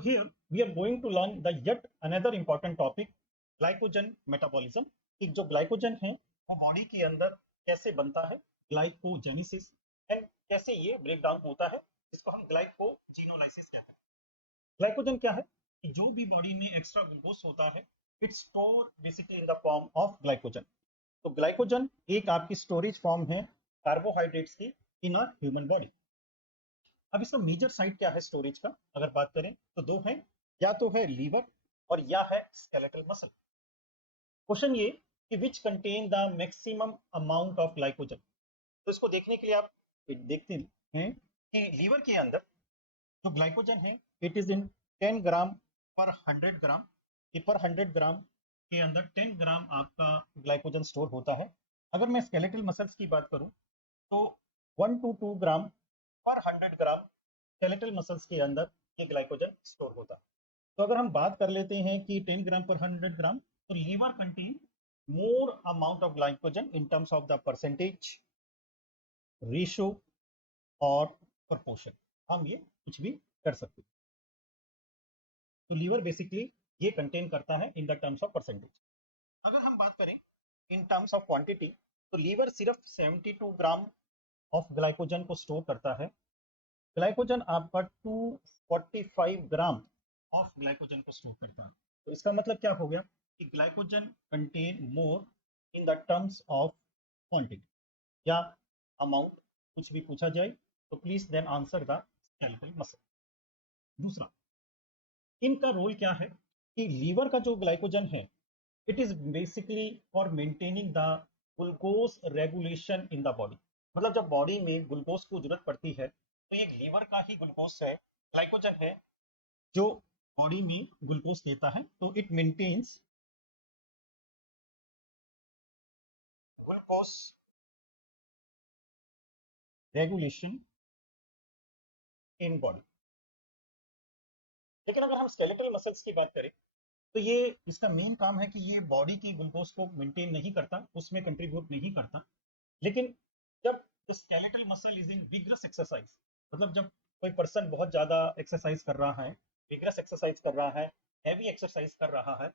So here we are going to learn the yet another important topic, glycogen metabolism. कि जो glycogen है वो body के अंदर कैसे बनता है, ग्लाइकोजेनेसिस, एंड कैसे ये ब्रेक डाउन होता है, इसको हम ग्लाइकोजिनोलाइसिस कहते हैं। ग्लाइकोजन क्या है कि जो भी बॉडी में एक्स्ट्रा ग्लूकोज होता है it's store basically in the form of glycogen. तो ग्लाइकोजन एक आपकी स्टोरेज फॉर्म है कार्बोहाइड्रेट्स की इन अ ह्यूमन बॉडी। अब इसका मेजर साइट क्या है स्टोरेज का, अगर बात करें तो दो है, या तो है लीवर और या है स्केलेटल मसल। क्वेश्चन ये कि which contain the maximum amount of glycogen. तो इसको देखने के लिए आप देखते हैं कि लीवर के अंदर जो ग्लाइकोजन है इट इज इन 10 ग्राम पर 100 ग्राम। ये पर 100 ग्राम के अंदर 10 ग्राम आपका ग्लाइकोजन स्टोर होता है। अगर मैं स्केलेटल मसल्स की बात करूं तो 1 to 2 ग्राम पर 100 ग्राम स्केलेटल मसल्स के अंदर ये ग्लाइकोजन स्टोर होता है। तो अगर हम बात कर लेते हैं कि 10 ग्राम पर 100 ग्राम, तो liver contain more amount of glycogen in terms of the percentage, ratio और प्रोपोर्शन। हम ये कुछ भी कर सकते हैं। तो लीवर बेसिकली ये कंटेन करता है in the terms of percentage. अगर हम बात करें इन टर्म्स ऑफ क्वांटिटी, तो लीवर सिर्फ 72 ग्राम ऑफ ग्लाइकोजन को स्टोर करता है। ग्लाइकोजन आपका 245 ग्राम ऑफ ग्लाइकोजन को स्टोर करता है। तो इसका मतलब क्या हो गया कि glycogen contain more in the terms of quantity या अमाउंट, कुछ भी पूछा जाए तो please then answer the skeletal muscle. दूसरा, इनका रोल क्या है कि लीवर का जो ग्लाइकोजन है it is basically for maintaining the glucose regulation in the body. मतलब जब बॉडी में ग्लूकोज को जरूरत पड़ती है तो ये लीवर का ही ग्लूकोज है, ग्लाइकोजन है जो बॉडी में ग्लूकोज देता है। तो it maintains glucose regulation in body. लेकिन अगर हम स्केलेटल मसल्स की बात करें तो ये इसका मेन काम है कि ये बॉडी की ग्लूकोज को मेंटेन नहीं करता, उसमें कंट्रीब्यूट नहीं करता। लेकिन जब skeletal muscle is in vigorous exercise, मतलब जब कोई पर्सन बहुत ज्यादा एक्सरसाइज कर रहा है, विग्रस एक्सरसाइज कर रहा है, हैवी एक्सरसाइज कर रहा है,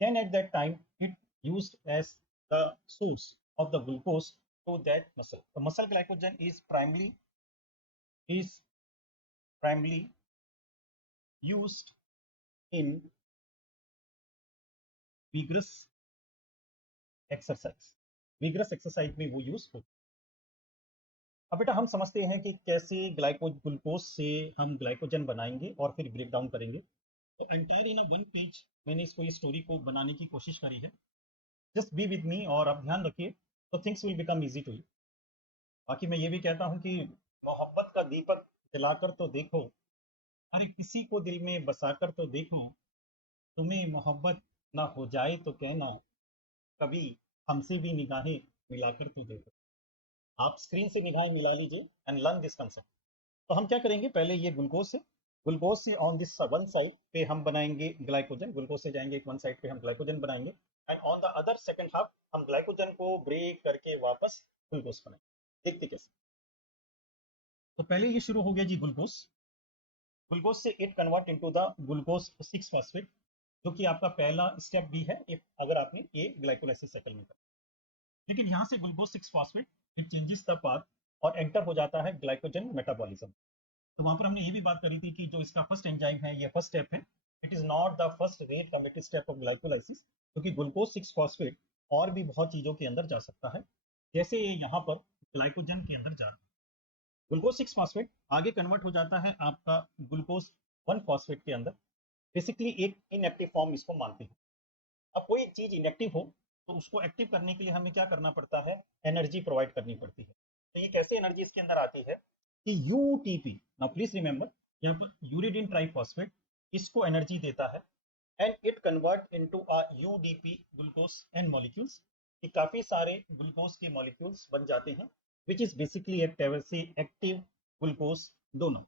then at that time it used as the source of the glucose to that muscle. The muscle glycogen is primarily used in vigorous exercise. vigorous exercise में वो यूज होता है। अब बेटा हम समझते हैं कि कैसे ग्लूकोज से हम ग्लाइकोजन बनाएंगे और फिर ब्रेक डाउन करेंगे। तो एंटायर इन वन पेज मैंने इसको ये स्टोरी को बनाने की कोशिश करी है। जस्ट बी विद मी और आप ध्यान रखिए तो things will become easy to you. बाकी मैं ये भी कहता हूँ कि मोहब्बत का दीपक जलाकर तो देखो, अरे किसी को दिल में बसाकर तो देखो, तुम्हें मोहब्बत ना हो जाए तो कहना, कभी हमसे भी निगाहें मिलाकर तो देखो। आप स्क्रीन से निगाहें मिला लीजिए एंड लर्न दिस कंसेप्ट। तो हम क्या करेंगे, पहले ये ग्लूकोज से ऑन दिस वन साइड पे हम बनाएंगे ग्लाइकोजन, ग्लूकोज से जाएंगे वन साइड पे हम ग्लाइकोजन बनाएंगे, and on the other second half हम ग्लाइकोजन को ब्रेक करके वापस ग्लूकोज बनाएंगे। देखते कैसे। तो पहले ये शुरू हो गया जी ग्लूकोज। ग्लूकोज से it convert into the glucose 6 phosphate, जो कि आपका पहला स्टेप भी है अगर आपने ये ग्लाइकोलाइसिस साइकिल में करा। लेकिन यहाँ से glucose 6 phosphate it changes the path और एंटर हो जाता है ग्लाइकोजन मेटाबॉलिज्म। तो वहां पर हमने ये भी बात करी थी कि जो इसका फर्स्ट एंजाइम है, ये फर्स्ट स्टेप है, it is not the first rate committed step of glycolysis, क्योंकि ग्लूकोज 6 फॉस्फेट और भी बहुत चीजों के अंदर जा सकता है, जैसे ये यहाँ पर ग्लाइकोजन के अंदर जा रहा है। ग्लूकोज 6 फॉस्फेट आगे कन्वर्ट हो जाता है आपका ग्लूकोज 1 फॉस्फेट के अंदर। बेसिकली एक इनएक्टिव फॉर्म इसको मानते हैं। अब कोई चीज इनएक्टिव हो तो उसको एक्टिव करने के लिए हमें क्या करना पड़ता है, एनर्जी प्रोवाइड करनी पड़ती है। तो ये कैसे एनर्जी इसके अंदर आती है कि यूटीपी, नाउ प्लीज रिमेंबर, यहाँ पर यूरिडीन ट्राइफॉस्फेट इसको एनर्जी देता है and it convert into a UDP glucose and molecules, कि काफी सारे ग्लूकोज के मॉलिक्यूल्स बन जाते हैं विच इज बेसिकली एक्टिव ग्लूकोज दोनों,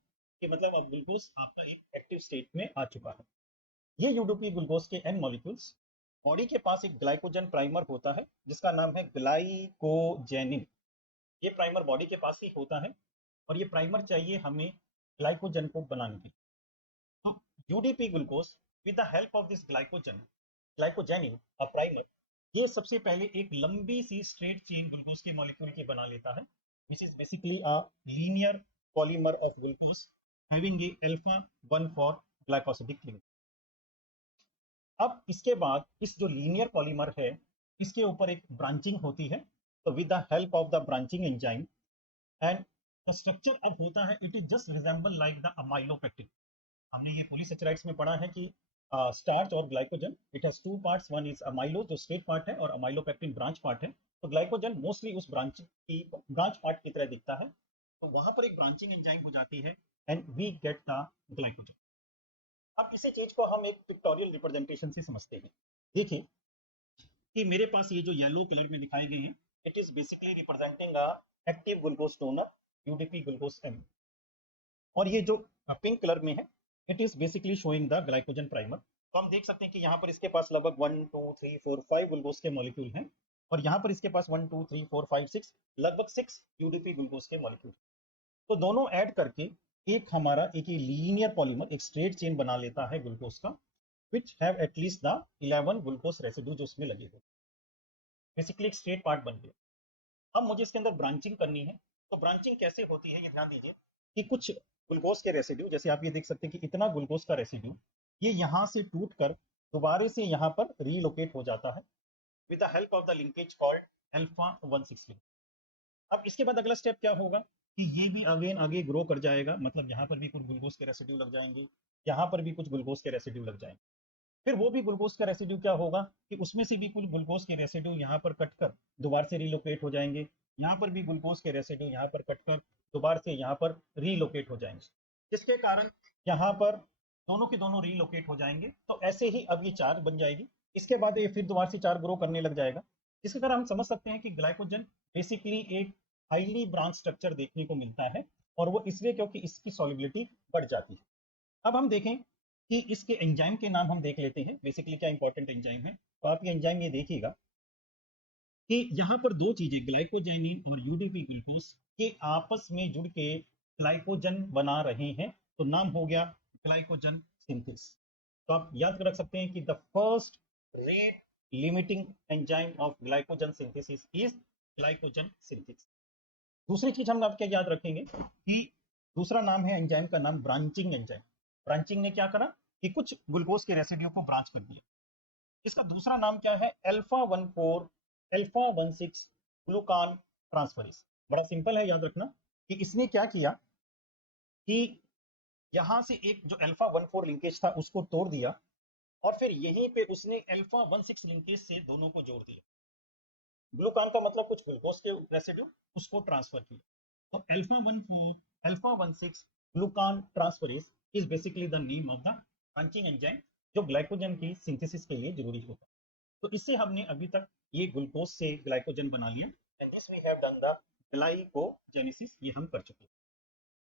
कि मतलब अब ग्लूकोज आपका एक एक्टिव स्टेट में आ चुका है। ये यूडीपी ग्लूकोज के एन मॉलिक्यूल्स, बॉडी के पास एक ग्लाइकोजन प्राइमर होता है जिसका नाम है ग्लाइकोजेनिन। ये प्राइमर बॉडी के पास ही होता है और ये प्राइमर चाहिए हमें ग्लाइकोजन को बनाने के लिए। तो UDP glucose with the help of this glycogenin a primer, ये सबसे पहले एक लंबी सी स्ट्रेट चेन ग्लूकोज के मॉलिक्यूल की बना लेता है, which is basically a linear polymer of glucose having a alpha 1 four glycosidic link. अब इसके बाद इस जो लीनियर पॉलीमर है इसके ऊपर एक ब्रांचिंग होती है, तो with the help of the branching enzyme and the structure अब होता है, it is just resemble like the amylopectin. हमने ये पॉलीसेचराइड्स में पढ़ा है कि स्टार्च और glycogen it has two parts, one is अमाइलो जो स्ट्रेट पार्ट है और अमाइलोपेक्टिन ब्रांच पार्ट है। तो ग्लाइकोजन मोस्टली उस ब्रांच पार्ट की तरह दिखता है, तो वहां पर एक ब्रांचिंग एंजाइम हो जाती है and we get the glycogen. अब इसी चीज को हम एक पिक्टोरियल रिप्रेजेंटेशन से समझते हैं। देखिए कि मेरे पास ये जो येलो कलर में दिखाए गए हैं, it is basically representing a active glucose donor UDP glucose m, और ये जो पिंक कलर में है it is basically showing the glycogen primer. तो हम देख सकते हैं कि यहाँ पर इसके पास लगभग 1 2 3 4 5 ग्लूकोज के मॉलिक्यूल हैं, और यहाँ पर इसके पास 1 2 3 4 5 6 लगभग 6 यूडीपी ग्लूकोज के मॉलिक्यूल। तो दोनों ऐड करके एक हमारा एक लीनियर पॉलीमर एक स्ट्रेट चेन बना लेता है ग्लूकोज का, which have at least the 11 glucose residue जो उसमें लगे हुए, बेसिकली एक स्ट्रेट पार्ट बन गया। अब मुझे इसके अंदर ब्रांचिंग करनी है, तो ब्रांचिंग कैसे होती है ये ध्यान दीजिए कि कुछ ग्लूकोज के रेसिड्यू, जैसे आप ये देख सकते हैं कि इतना ग्लूकोज का रेसिड्यू ये यहाँ से टूट कर दोबारा से यहाँ पर रीलोकेट हो जाता है with the help of the linkage called alpha 1 6 link. अब इसके बाद अगला स्टेप क्या होगा कि ये भी अगेन आगे ग्रो कर जाएगा, मतलब यहाँ पर भी कुछ ग्लूकोज के रेसिड्यू लग जाएंगे, यहाँ पर भी कुछ ग्लूकोज के रेसिड्यू लग जाएंगे, फिर वो भी ग्लूकोज का रेसिड्यू क्या होगा कि उसमें से भी कुछ ग्लूकोज के रेसिड्यू यहाँ पर कटकर दोबारा से रीलोकेट हो जाएंगे, यहाँ पर भी ग्लूकोज के रेसिड्यू यहाँ पर कटकर दोबारा से यहाँ पर रीलोकेट हो जाएंगे, जिसके कारण यहाँ पर दोनों के दोनों रीलोकेट हो जाएंगे। तो ऐसे ही अब ये 4 बन जाएगी, इसके बाद ये फिर दोबारा से 4 ग्रो करने लग जाएगा, जिसके कारण हम समझ सकते हैं कि ग्लाइकोजन बेसिकली एक हाईली ब्रांच स्ट्रक्चर देखने को मिलता है, और वो इसलिए क्योंकि इसकी सॉल्युबिलिटी बढ़ जाती है। अब हम देखें कि इसके एंजाइम के नाम हम देख लेते हैं, बेसिकली क्या इंपॉर्टेंट एंजाइम है। तो आप ये एंजाइम ये देखिएगा कि यहाँ पर दो चीजें ग्लाइकोजेनिन और यूडीपी ग्लूकोज के आपस में जुड़ के ग्लाइकोजन बना रहे हैं, तो नाम हो गया ग्लाइकोजन सिंथेस। तो आप याद रख सकते हैं कि the first rate limiting enzyme of glycogen synthesis is glycogen synthase. दूसरी चीज हम आप क्या याद रखेंगे कि दूसरा नाम है एंजाइम का नाम ब्रांचिंग एंजाइम। ब्रांचिंग ने क्या करा कि कुछ ग्लूकोज के रेसिड्यू को ब्रांच कर दिया। इसका दूसरा नाम क्या है, अल्फा 16 ग्लूकान ट्रांसफरेज। बड़ा सिंपल है, याद रखना कि इसने क्या किया कि यहां से एक जो अल्फा 14 लिंकेज था उसको तोड़ दिया, और फिर यहीं पे उसने अल्फा 16 लिंकेज से दोनों को जोड़ दिया। ग्लूकान का मतलब कुछ ग्लूकोज के रेसिड्यू, उसको ट्रांसफर किया। तो alpha 16 glucan transferase is basically the name of the branching enzyme जो ग्लाइकोजन की सिंथेसिस के लिए जरूरी होता है। तो इससे हमने अभी तक ये ग्लूकोज से ग्लाइकोजन बना लिया, and this we have done the glycogenesis, ये हम कर चुके हैं।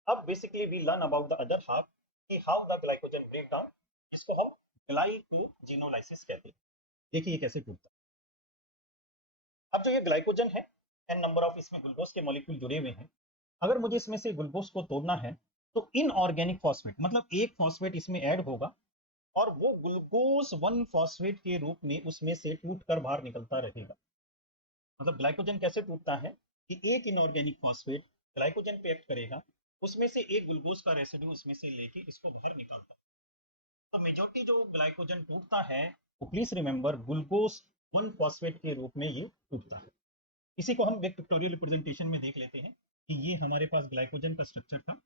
अब basically we learn about the other half कि how the glycogen break down, जिसको हम ग्लाइकोजेनोलाइसिस कहते हैं। देखिए ये कैसे टूटता है। अब जो ये ग्लाइकोजन है, एन नंबर ऑफ इसमें ग्लूकोज के मॉलिक्यूल जुड़े हुए हैं, अगर मुझे इसमें से ग्लूकोज को तोड़ना है तो इनऑर्गेनिक फॉस्फेट मतलब एक फॉस्फेट इसमें ऐड होगा, और वो ग्लूकोज 1 फॉस्फेट के रूप में उसमें से टूट कर बाहर निकलता रहेगा। मतलब ग्लाइकोजन कैसे टूटता है कि एक इनऑर्गेनिक फॉस्फेट ग्लाइकोजन पे एक्ट करेगा, उसमें से एक ग्लूकोज का रेसिड्यू उसमें से लेके इसको बाहर निकालता है। तो मेजॉरिटी जो ग्लाइकोजन टूटता है वो प्लीज रिमेंबर ग्लूकोज 1 फॉस्फेट के रूप में ये टूटता है। इसी को हम एक पिक्टोरियल रिप्रेजेंटेशन में देख लेते हैं कि ये हमारे पास ग्लाइकोजन का स्ट्रक्चर था,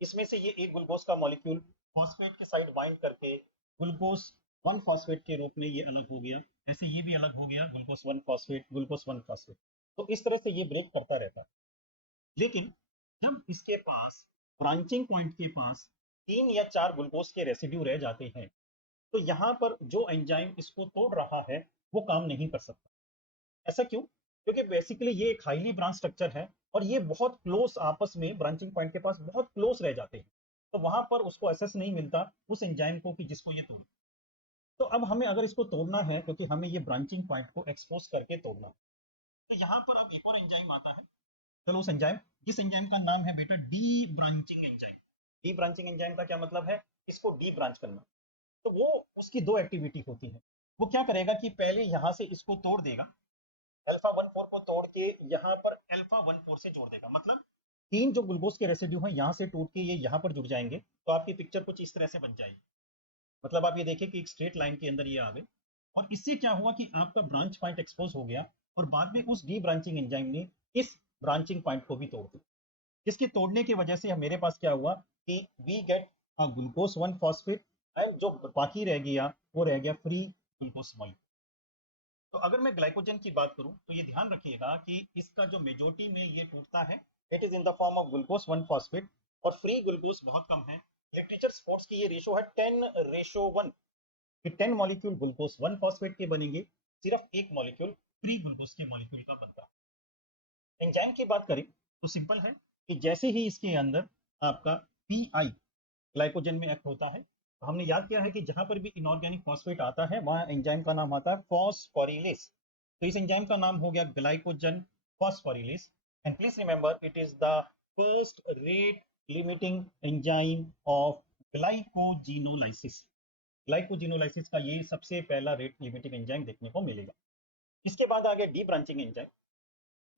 इसमें से ये एक ग्लूकोज का मॉलिक्यूल फॉस्फेट के साइड बाइंड करके ग्लूकोज 1 फॉस्फेट के रूप में ये अलग हो गया, ऐसे ये भी अलग हो गया ग्लूकोज 1 फॉस्फेट ग्लूकोज 1 फॉस्फेट। तो इस तरह से ये ब्रेक करता रहता है। लेकिन जब इसके पास ब्रांचिंग पॉइंट के पास 3 या 4 ग्लूकोज के रेसिड्यू रह जाते हैं, तो यहाँ पर जो एंजाइम इसको तोड़ रहा है वो काम नहीं कर सकता। ऐसा क्यों? क्योंकि बेसिकली ये एक हाईली ब्रांच स्ट्रक्चर है, और ये बहुत क्लोज आपस में ब्रांचिंग पॉइंट के पास बहुत क्लोज रह जाते हैं, तो वहां पर उसको एक्सेस नहीं मिलता उस एंजाइम को कि जिसको ये तोड़े। तो अब हमें अगर इसको तोड़ना है, क्योंकि हमें ये ब्रांचिंग पॉइंट को एक्सपोज करके तोड़ना है, तो यहाँ पर अब एक और एंजाइम आता है। चलो उस एंजाइम, जिस एंजाइम का नाम है बेटा D branching enzyme. D branching enzyme का क्या मतलब है, इसको डी ब्रांच करना। तो वो उसकी दो एक्टिविटी होती है। वो क्या करेगा कि पहले यहाँ से इसको तोड़ देगा, अल्फा 14 को तोड़ के यहाँ पर अल्फा 14 से जोड़ देगा। मतलब तीन जो ग्लूकोज के रेसिड्यू हैं यहाँ से टूट के ये यहाँ पर जुड़ जाएंगे, तो आपकी पिक्चर कुछ इस तरह से बन जाएगी। मतलब आप ये देखिए कि एक स्ट्रेट लाइन के अंदर ये आ गए, और इससे क्या हुआ कि आपका ब्रांच पॉइंट एक्सपोज हो गया, और बाद में उस डी ब्रांचिंग एंजाइम ने इस ब्रांचिंग पॉइंट को भी तोड़ दिया। इसके तोड़ने की वजह से मेरे पास क्या हुआ कि we get glucose 1 phosphate, and जो बाकी रह गया वो रह गया फ्री ग्लूकोज मॉलिक्यूल। तो अगर मैं ग्लाइकोजन की बात करूं तो ये ध्यान रखिएगा कि इसका जो मेजोरिटी में ये टूटता है it is in the form of glucose 1 phosphate, और फ्री ग्लूकोज बहुत कम है। लिटरेचर सपोर्ट्स की ये रेशो है 10:1, कि 10 मॉलिक्यूल ग्लूकोज 1 फॉस्फेट के बनेंगे, सिर्फ एक मॉलिक्यूल फ्री ग्लूकोज के मॉलिक्यूल का बनता है। एंजाइम की बात करें तो सिंपल है कि जैसे ही इसके अंदर आपका पीआई ग्लाइकोजन में एक्ट होता है, तो हमने याद किया है कि जहां पर भी इनऑर्गेनिक फॉस्फेट आता है वहां एंजाइम का नाम आता है फॉस्फोरिलेस। तो इस एंजाइम का नाम हो गया glycogen phosphorylase. And please remember it is the first rate limiting enzyme of glycogenolysis. Glycogenolysis का ये सबसे पहला रेट लिमिटिंग एंजाइम देखने को मिलेगा। इसके बाद आ गया D branching enzyme.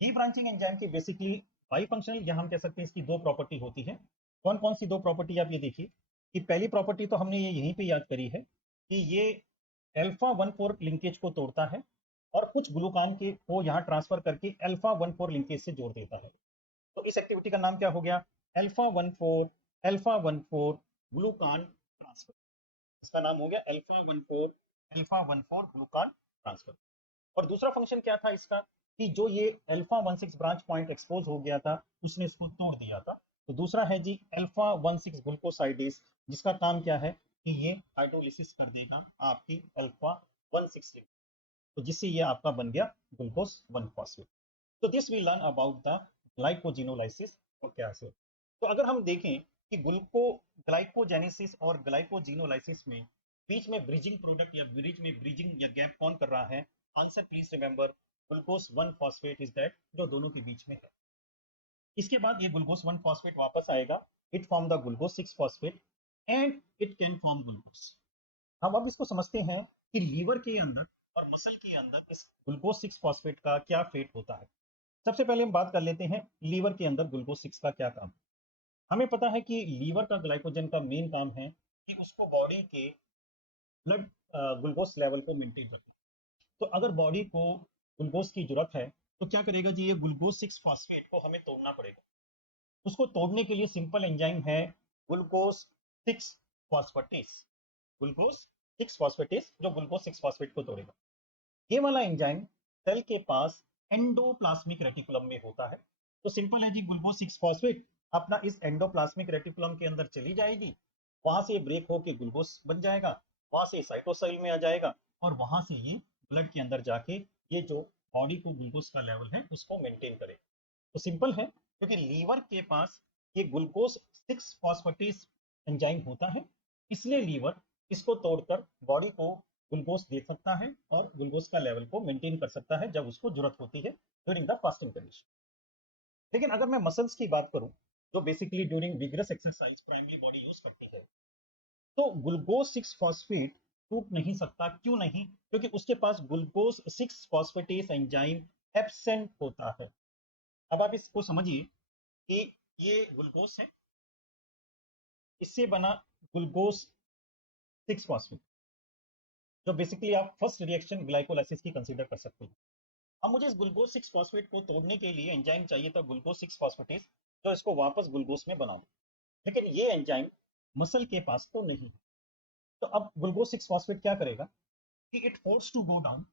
D branching enzyme की बेसिकली बाई फंक्शनल, या हम कह सकते हैं इसकी दो प्रॉपर्टी होती है। कौन कौन सी दो प्रॉपर्टी आप ये देखिए कि पहली प्रॉपर्टी तो हमने ये यहीं पे याद करी है कि ये अल्फा 14 लिंकेज को तोड़ता है और कुछ ग्लूकान के को यहाँ ट्रांसफर करके अल्फा 14 लिंकेज से जोड़ देता है। तो इस एक्टिविटी का नाम क्या हो गया? Alpha 14 glucan transfer. इसका नाम हो गया अल्फा 14 ग्लूकान ट्रांसफर। और दूसरा फंक्शन क्या था इसका कि जो ये अल्फा 16 ब्रांच पॉइंट एक्सपोज हो गया था उसने इसको तोड़ दिया था। तो दूसरा है जी अल्फा 16 ग्लूकोसाइडेज, जिसका काम क्या है कि ये हाइड्रोलिसिस कर देगा आपकी अल्फा 16, तो जिससे ये आपका बन गया ग्लूकोज 1 फॉस्फेट। तो this we learn about the glycogenolysis और क्या से। तो अगर हम देखें कि ग्लाइकोजेनेसिस और ग्लाइकोजिनोलाइसिस में बीच में ब्रिजिंग प्रोडक्ट या बीच में ब्रिजिंग या गैप कौन कर रहा है? Answer please remember glucose 1 phosphate is that, जो दोनों के बीच में है। इसके बाद ये ग्लूकोज 1 फॉस्फेट वापस आएगा, it form the glucose 6 phosphate and it can form glucose. हम अब इसको समझते हैं कि लीवर के अंदर और मसल के अंदर इस ग्लूकोज 6 फॉस्फेट का क्या फेट होता है। सबसे पहले हम बात कर लेते हैं लीवर के अंदर ग्लूकोज 6 का क्या काम। हमें पता है कि लीवर का ग्लाइकोजन का मेन काम है कि उसको बॉडी के ब्लड ग्लूकोज लेवल को मेंटेन रखना। तो अगर बॉडी को ग्लूकोज की जरूरत है तो क्या करेगा जी? ये ग्लूकोज 6 फॉस्फेट को हमें तोड़ना पड़ेगा। उसको तोड़ने के लिए सिंपल एंजाइम है ग्लूकोज 6 फॉस्फेटेस। ग्लूकोज 6 फॉस्फेटेस जो ग्लूकोज 6 फॉस्फेट को तोड़ेगा। ये वाला एंजाइम सेल के पास एंडोप्लाज्मिक रेटिकुलम में होता है। तो सिंपल है जी, ग्लूकोज 6 फॉस्फेट अपना इस एंडोप्लाज्मिक रेटिकुलम के अंदर चली जाएगी, वहां से ब्रेक होके ग्लूकोज बन जाएगा, वहां से साइटोसिल में आ जाएगा, और वहां से ये ब्लड के अंदर जाके ये जो बॉडी को ग्लूकोज का लेवल है उसको मेंटेन करेगा। तो सिंपल है, क्योंकि लीवर के पास ये ग्लूकोज 6 फॉस्फेटेस एंजाइम होता है, इसलिए लीवर इसको तोड़कर बॉडी को ग्लूकोज दे सकता है और ग्लूकोज का लेवल को मेंटेन कर सकता है जब उसको जरूरत होती है ड्यूरिंग द फास्टिंग कंडीशन। लेकिन अगर मैं मसल्स की बात करूं जो basically during vigorous exercise primary body use करती है, तो ग्लूकोज 6 फॉस्फेट टूट नहीं सकता। क्यों नहीं? क्योंकि उसके पास ग्लूकोज 6 फॉस्फेटेस एंजाइम एब्सेंट होता है। अब आप इसको समझिए कि ये ग्लूकोज है, इससे बना ग्लूकोज 6 फॉस्फेट, जो बेसिकली आप फर्स्ट रिएक्शन ग्लाइकोलाइसिस की कंसीडर कर सकते हैं। अब मुझे इस ग्लूकोज 6 फॉस्फेट को तोड़ने के लिए एंजाइम चाहिए था ग्लूकोज 6 फॉस्फेटेस, जो इसको वापस ग्लूकोज में बना दे। लेकिन ये एंजाइम मसल के पास तो नहीं है। तो अब ग्लूकोज 6 फॉस्फेट क्या करेगा कि it force to go down,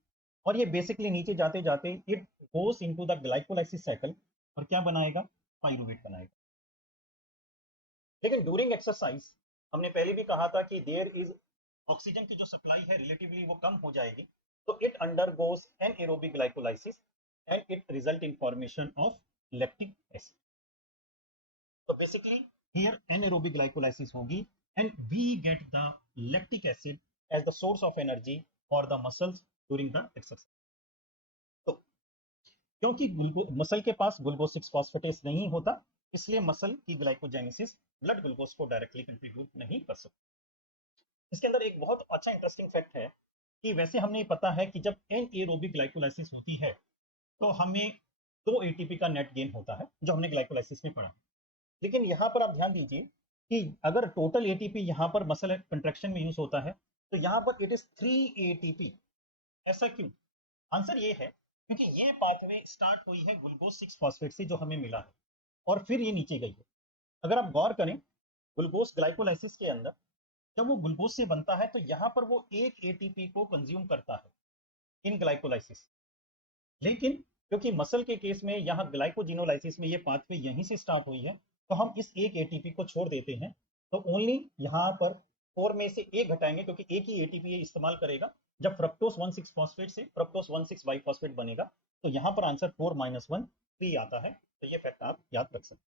और ये बेसिकली नीचे जाते जाते it goes into the glycolysis cycle, और क्या बनाएगा? पाइरुवेट बनाएगा। लेकिन ड्यूरिंग एक्सरसाइज हमने पहले भी कहा था कि देयर इज ऑक्सीजन की जो सप्लाई है रिलेटिवली वो कम हो जाएगी, तो it undergoes anaerobic glycolysis and it result in formation of lactic acid. तो बेसिकली हियर एनएरोबिक ग्लाइकोलाइसिस होगी and we get the lactic acid as the source of energy for the muscles during the exercise. तो क्योंकि muscle के पास glucose 6 phosphatase नहीं होता, इसलिए muscle की glycogenesis blood glucose को डायरेक्टली कंट्रीब्यूट नहीं कर सकती। इसके अंदर एक बहुत अच्छा इंटरेस्टिंग फैक्ट है कि वैसे हमने पता है कि जब एनएरोबिक ग्लाइकोलाइसिस होती है तो हमें 2 एटीपी का नेट गेन होता है, जो हमने ग्लाइकोलाइसिस में पढ़ा। लेकिन यहाँ पर आप ध्यान दीजिए कि अगर टोटल एटीपी यहाँ पर मसल कंट्रैक्शन में यूज होता है तो यहाँ पर इट इज 3 एटीपी। ऐसा क्यों? आंसर ये है क्योंकि ये पाथवे स्टार्ट हुई है ग्लूकोज 6 फॉस्फेट से जो हमें मिला है और फिर ये नीचे गई है। अगर आप गौर करें ग्लूकोज ग्लाइकोलाइसिस के अंदर जब वो ग्लूकोज से बनता है तो यहाँ पर वो एक एटीपी को कंज्यूम करता है इन ग्लाइकोलाइसिस। लेकिन क्योंकि मसल के केस में यहाँ ग्लाइकोजिनोलाइसिस में ये पाथवे यहीं से स्टार्ट हुई है तो हम इस एक एटीपी को छोड़ देते हैं। तो ओनली यहाँ पर 4 में से एक घटाएंगे क्योंकि एक ही एटीपी ये इस्तेमाल करेगा जब फ्रक्टोज 1,6 फॉस्फेट से फ्रक्टोज 1,6 बाइफॉस्फेट बनेगा। तो यहाँ पर आंसर 4 - 1 3 आता है। तो ये फैक्ट आप याद रख सकते हैं।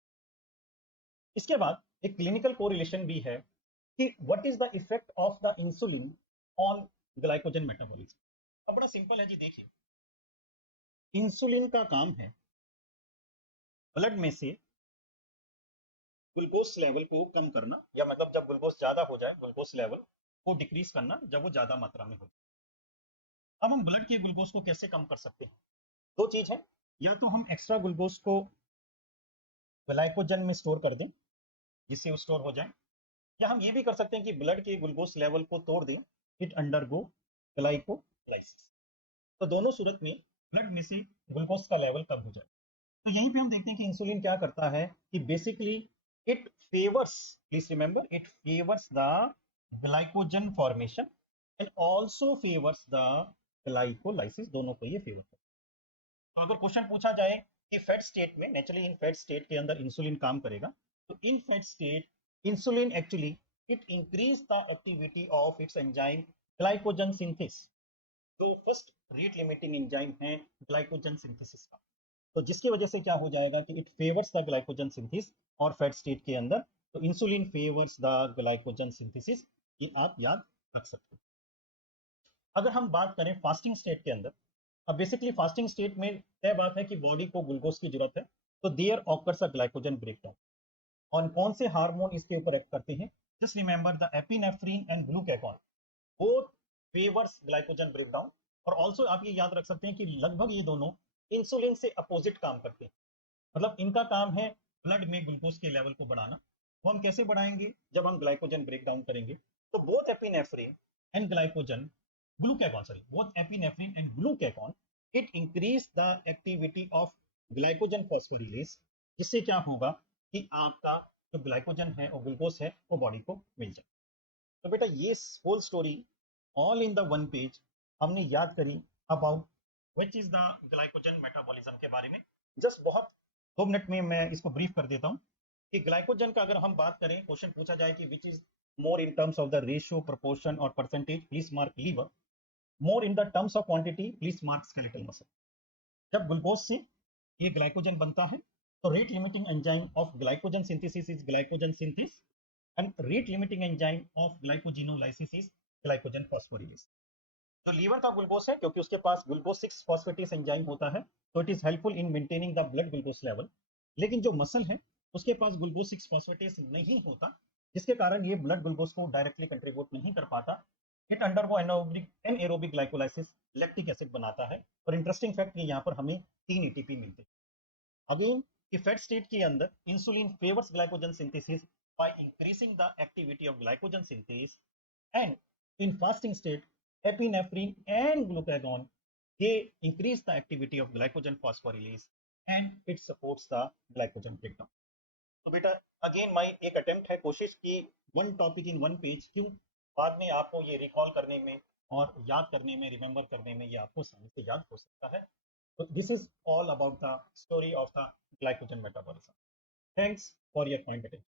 इसके बाद एक क्लिनिकल कोरिलेशन भी है कि what is the effect of the insulin on glycogen metabolism. अब बड़ा सिंपल है जी, देखिए इंसुलिन का काम है ब्लड में से ग्लूकोज लेवल को कम करना, या मतलब जब ग्लूकोज ज्यादा हो जाए ग्लूकोज लेवल को डिक्रीज करना जब वो ज्यादा मात्रा में हो। अब हम ब्लड के ग्लूकोज को कैसे कम कर सकते हैं? दो चीज है, या तो हम एक्स्ट्रा ग्लूकोज को ग्लाइकोजन में स्टोर कर दें जिससे वो स्टोर हो जाए, या हम ये भी कर सकते हैं कि ब्लड के ग्लूकोज लेवल को तोड़ दें, इट अंडरगो ग्लाइकोलाइसिस। तो दोनों सूरत में ब्लड में से ग्लूकोज का लेवल कम हो जाए। तो यहीं पे हम देखते हैं कि इंसुलिन क्या करता है कि basically it favours, please remember, it favours the glycogen formation and also favours the glycolysis, दोनों को ये फेवर करता है। तो अगर क्वेश्चन पूछा जाए कि फैट स्टेट में, नेचुरली इन फैट स्टेट के अंदर इंसुलिन काम करेगा, तो in fed state insulin actually it increase the activity of its enzyme glycogen synthesis, जो फर्स्ट रेट लिमिटिंग एंजाइम है ग्लाइकोजन सिंथेसिस का। तो जिसकी वजह से क्या हो जाएगा कि it favours the glycogen synthesis और फैट स्टेट के अंदर, तो insulin favours the glycogen synthesis, ये आप याद रख सकते हैं। अगर हम बात करें फास्टिंग स्टेट के अंदर, अब बेसिकली फास्टिंग स्टेट में तय बात है कि बॉडी को ग्लूकोज की जरूरत है, तो there occurs a glycogen breakdown. और कौन से हार्मोन इसके ऊपर एक्ट करते हैं? Just remember the epinephrine and glucagon both favours glycogen breakdown. और ऑल्सो आप ये याद रख सकते हैं कि लगभग ये दोनों इंसुलिन से अपोजिट काम करते हैं। मतलब इनका काम है ब्लड में ग्लूकोज के लेवल को बढ़ाना। वो हम कैसे बढ़ाएंगे? जब हम ग्लाइकोजन ब्रेक डाउन करेंगे। तो both epinephrine and glycogen glucagon, sorry, both epinephrine and glucagon it increase the activity of glycogen phosphorylase, जिससे क्या होगा कि आपका जो ग्लाइकोजन है और ग्लूकोज है वो बॉडी को मिल जाए। तो बेटा ये whole story all in the one page हमने याद करी about which is the glycogen metabolism के बारे में। जस्ट बहुत 2 मिनट में मैं इसको ब्रीफ कर देता हूँ कि ग्लाइकोजन का अगर हम बात करें, क्वेश्चन पूछा जाए कि which is more in terms of the ratio, proportion और percentage, please mark liver. More in the terms of quantity, please mark skeletal muscle. जब ग्लूकोज से ये ग्लाइकोजन बनता है तो rate limiting enzyme of glycogen synthesis is glycogen synthase and rate limiting enzyme of glycogenolysis is glycogen phosphorylase. जो liver का glucose है, क्योंकि उसके पास ग्लूकोज 6 फॉस्फेटेस एंजाइम होता है, तो it is helpful in maintaining the blood glucose level. लेकिन जो मसल है उसके पास ग्लूकोज 6 फॉस्फेटेस नहीं होता, जिसके कारण ये ब्लड ग्लूकोज को डायरेक्टली कंट्रीब्यूट नहीं कर पाता। It undergo anaerobic glycolysis, lactic acid बनाता है। और इंटरेस्टिंग फैक्ट ये यहाँ पर हमें 3 एटीपी मिलते हैं। अगेन कि फैट स्टेट के अंदर insulin favours glycogen synthesis by increasing the activity of glycogen synthesis, and in fasting state epinephrine and glucagon they increase the activity of glycogen phosphorylase and it supports the glycogen breakdown। तो बेटा again my एक attempt है, कोशिश की one topic in one page, क्यों बाद में आपको ये रिकॉल करने में और याद करने में, रिमेंबर करने में ये आपको आसानी से याद हो सकता है। तो this is all about the story of the glycogen metabolism. Thanks for your point attention.